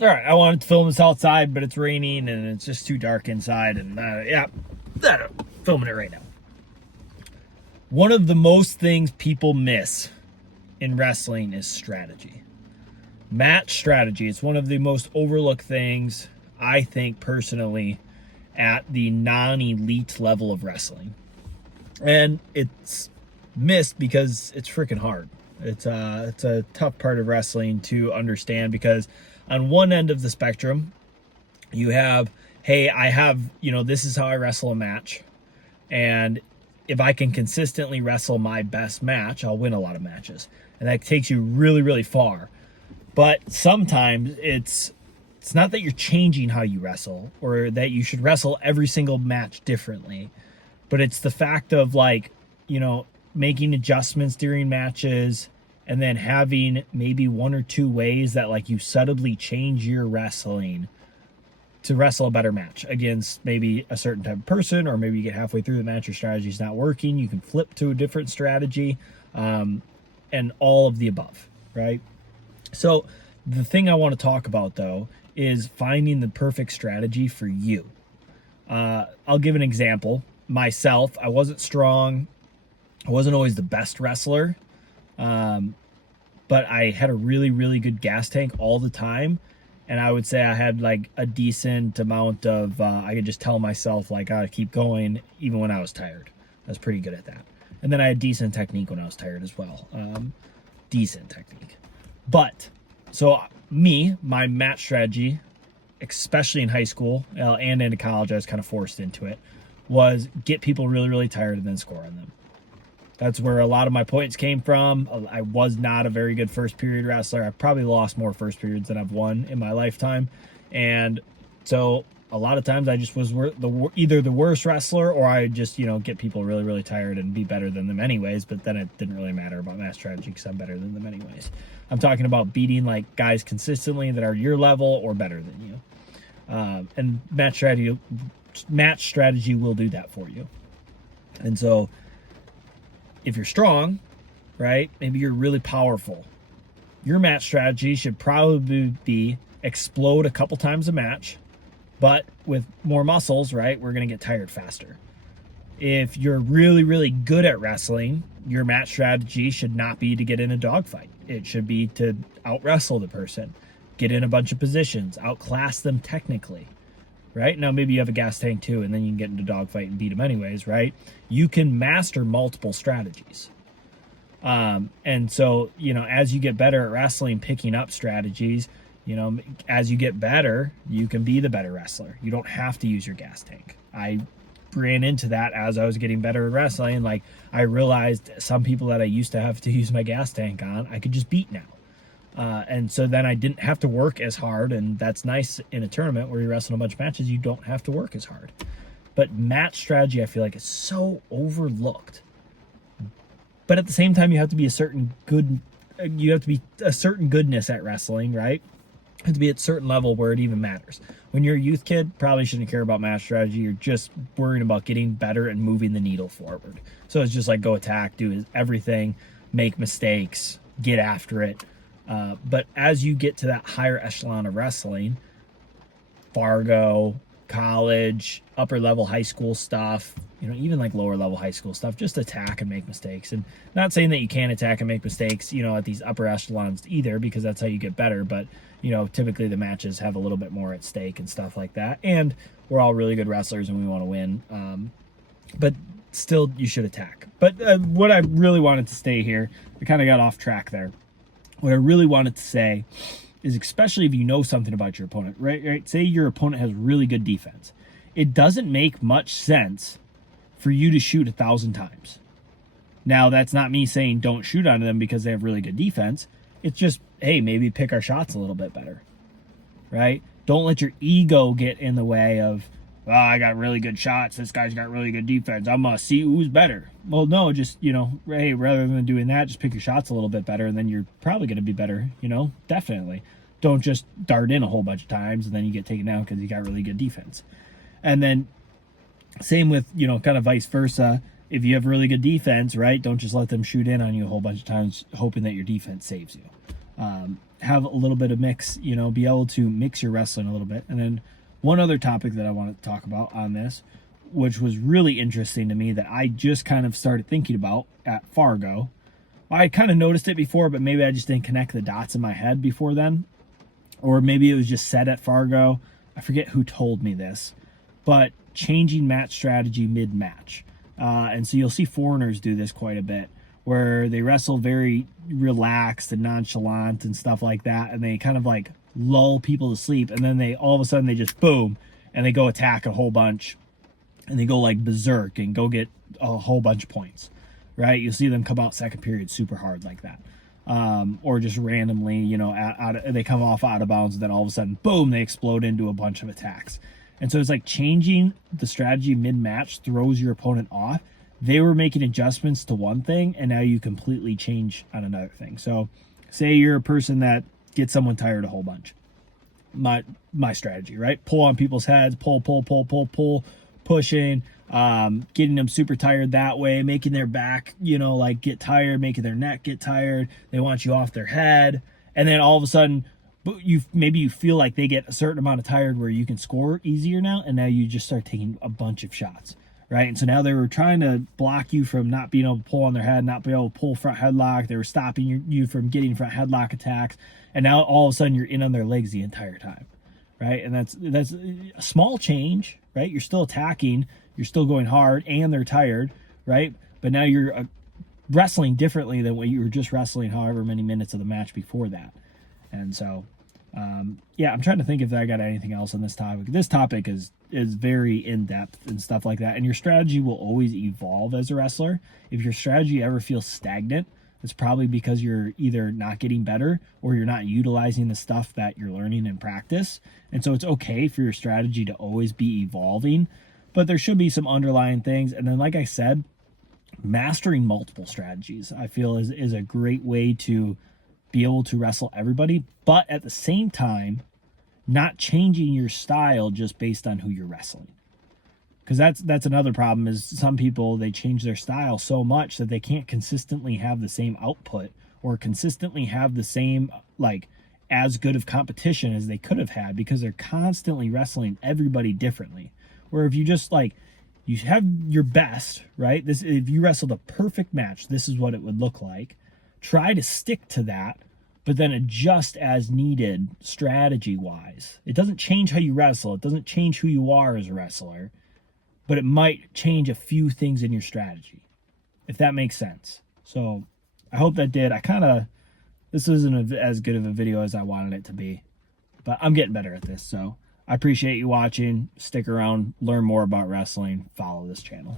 all right, I wanted to film this outside, but it's raining and it's just too dark inside. And yeah, I'm filming it right now. One of the most things people miss in wrestling is strategy. Match strategy. It's one of the most overlooked things, I think, personally, at the non-elite level of wrestling. And it's missed because it's freaking hard. It's a tough part of wrestling to understand, because on one end of the spectrum, you have, hey, this is how I wrestle a match. And if I can consistently wrestle my best match, I'll win a lot of matches. And that takes you really, really far. But sometimes it's not that you're changing how you wrestle or that you should wrestle every single match differently, but it's the fact of making adjustments during matches and then having maybe one or two ways that you subtly change your wrestling to wrestle a better match against maybe a certain type of person, or maybe you get halfway through the match, your strategy's not working, you can flip to a different strategy, and all of the above, right? So the thing I want to talk about, though, is finding the perfect strategy for you. I'll give an example. Myself, I wasn't strong. I wasn't always the best wrestler, but I had a really, really good gas tank all the time. And I would say I had a decent amount of, I could just tell myself I gotta keep going even when I was tired. I was pretty good at that. And then I had decent technique when I was tired as well. Decent technique. But, so my match strategy, especially in high school and into college, I was kind of forced into it, was get people really, really tired and then score on them. That's where a lot of my points came from. I was not a very good first period wrestler. I probably lost more first periods than I've won in my lifetime. And so a lot of times I just was either the worst wrestler, or I just, get people really, really tired and be better than them anyways. But then it didn't really matter about match strategy because I'm better than them anyways. I'm talking about beating guys consistently that are your level or better than you. And match strategy will do that for you. And so if you're strong, right, maybe you're really powerful, your match strategy should probably be explode a couple times a match, but with more muscles, right, we're going to get tired faster. If you're really, really good at wrestling, your match strategy should not be to get in a dogfight. It should be to out-wrestle the person, get in a bunch of positions, outclass them technically. Right? Now, maybe you have a gas tank too, and then you can get into dogfight and beat them anyways, right? You can master multiple strategies. And so, as you get better at wrestling, picking up strategies, as you get better, you can be the better wrestler. You don't have to use your gas tank. I ran into that as I was getting better at wrestling. I realized some people that I used to have to use my gas tank on, I could just beat now. And so then I didn't have to work as hard, and that's nice in a tournament where you're wrestling a bunch of matches. You don't have to work as hard. But match strategy, I feel like, is so overlooked. But at the same time, you have to be a certain goodness at wrestling, right? You have to be at a certain level where it even matters. When you're a youth kid, probably shouldn't care about match strategy. You're just worrying about getting better and moving the needle forward. So it's just go attack, do everything, make mistakes, get after it. But as you get to that higher echelon of wrestling, Fargo, college, upper level high school stuff, even lower level high school stuff, just attack and make mistakes. And not saying that you can't attack and make mistakes, at these upper echelons either, because that's how you get better. But, typically the matches have a little bit more at stake and stuff like that. And we're all really good wrestlers and we want to win. But still, you should attack. But what I really wanted to stay here, we kind of got off track there. What I really wanted to say is, especially if you know something about your opponent, right? Say your opponent has really good defense. It doesn't make much sense for you to shoot 1,000 times. Now, that's not me saying don't shoot on them because they have really good defense. It's just, hey, maybe pick our shots a little bit better, right? Don't let your ego get in the way of, I got really good shots. This guy's got really good defense. I'm going to see who's better. Well, no, just, hey, rather than doing that, just pick your shots a little bit better, and then you're probably going to be better, definitely. Don't just dart in a whole bunch of times, and then you get taken down because you got really good defense. And then same with, kind of vice versa. If you have really good defense, right, don't just let them shoot in on you a whole bunch of times hoping that your defense saves you. have a little bit of mix, you know, be able to mix your wrestling a little bit. And then one other topic that I want to talk about on this, which was really interesting to me that I just kind of started thinking about at Fargo. I kind of noticed it before, but maybe I just didn't connect the dots in my head before then. Or maybe it was just said at Fargo. I forget who told me this, but changing match strategy mid-match. And so you'll see foreigners do this quite a bit, where they wrestle very relaxed and nonchalant and stuff like that, and they kind of like lull people to sleep, and then they all of a sudden they just boom, and they go attack a whole bunch, and they go like berserk and go get a whole bunch of points, right? You'll see them come out second period super hard like that. Or just randomly, you know, they come off out of bounds, and then all of a sudden, boom, they explode into a bunch of attacks. And so it's like changing the strategy mid-match throws your opponent off. They were making adjustments to one thing, and now you completely change on another thing. So say you're a person that gets someone tired a whole bunch. My strategy, right? Pull on people's heads, pull, pushing, getting them super tired that way, making their back, you know, like get tired, making their neck get tired. They want you off their head. And then all of a sudden, maybe you feel like they get a certain amount of tired where you can score easier now, and now you just start taking a bunch of shots, right? And so now they were trying to block you from not being able to pull on their head, not being able to pull front headlock. They were stopping you from getting front headlock attacks, and now all of a sudden you're in on their legs the entire time, right? And that's a small change, right? You're still attacking, you're still going hard, and they're tired, right? But now you're wrestling differently than what you were just wrestling however many minutes of the match before that. And so, yeah, I'm trying to think if I got anything else on this topic. This topic is very in-depth and stuff like that. And your strategy will always evolve as a wrestler. If your strategy ever feels stagnant, it's probably because you're either not getting better or you're not utilizing the stuff that you're learning in practice. And so it's okay for your strategy to always be evolving, but there should be some underlying things. And then, like I said, mastering multiple strategies, I feel is a great way to be able to wrestle everybody, but at the same time, not changing your style just based on who you're wrestling. Because that's another problem, is some people, they change their style so much that they can't consistently have the same output or consistently have the same, like, as good of competition as they could have had, because they're constantly wrestling everybody differently. Where if you just, like, you have your best, right? If you wrestled a perfect match, this is what it would look like. Try to stick to that, but then adjust as needed strategy-wise. It doesn't change how you wrestle. It doesn't change who you are as a wrestler, but it might change a few things in your strategy, if that makes sense. So I hope that did. This isn't as good of a video as I wanted it to be, but I'm getting better at this. So I appreciate you watching. Stick around, learn more about wrestling, follow this channel.